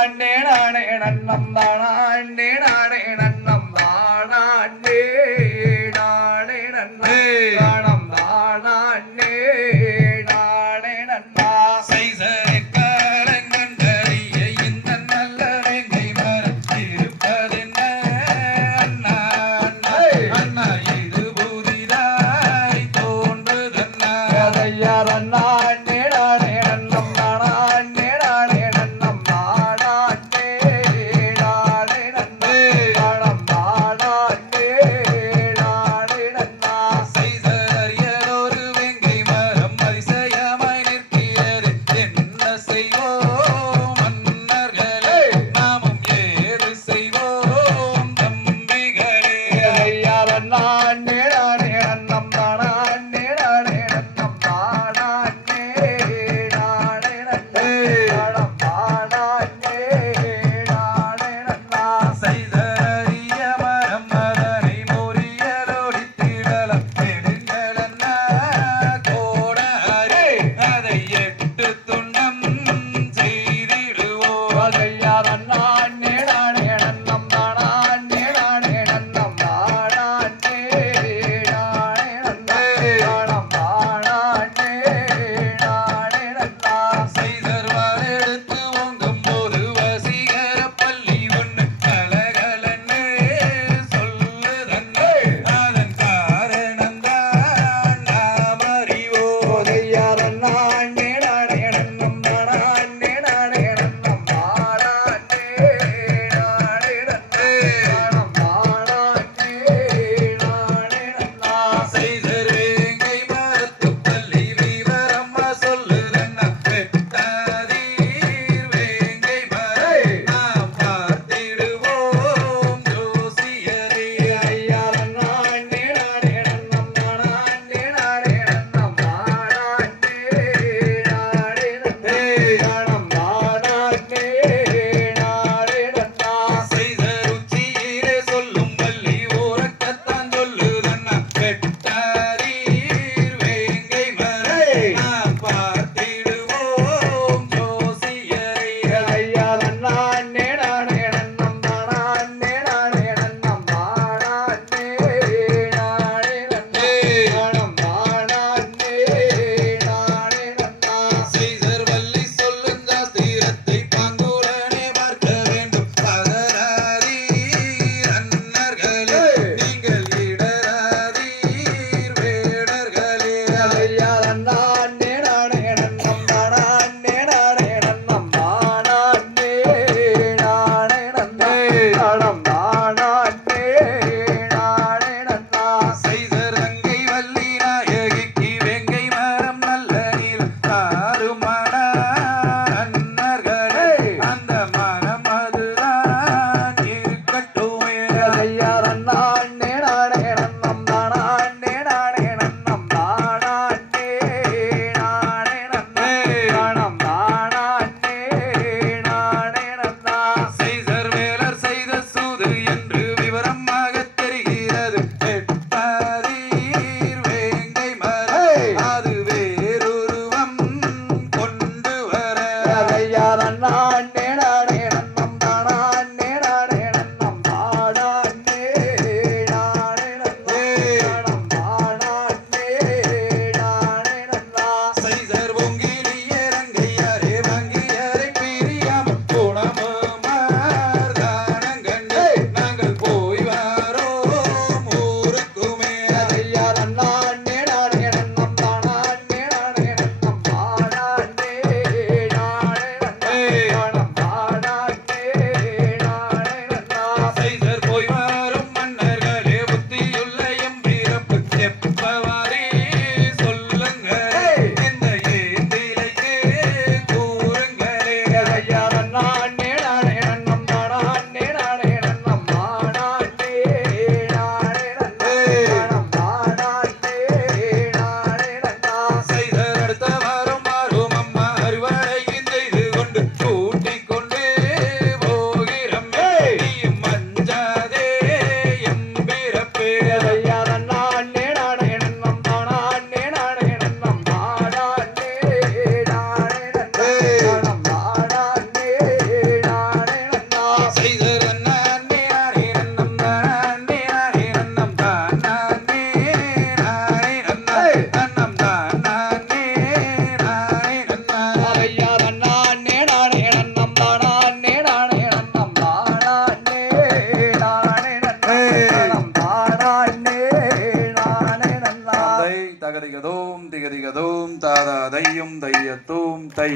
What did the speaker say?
தானே நானே நன்னம் தானே Yeah. தையும் தையத்தோம் தை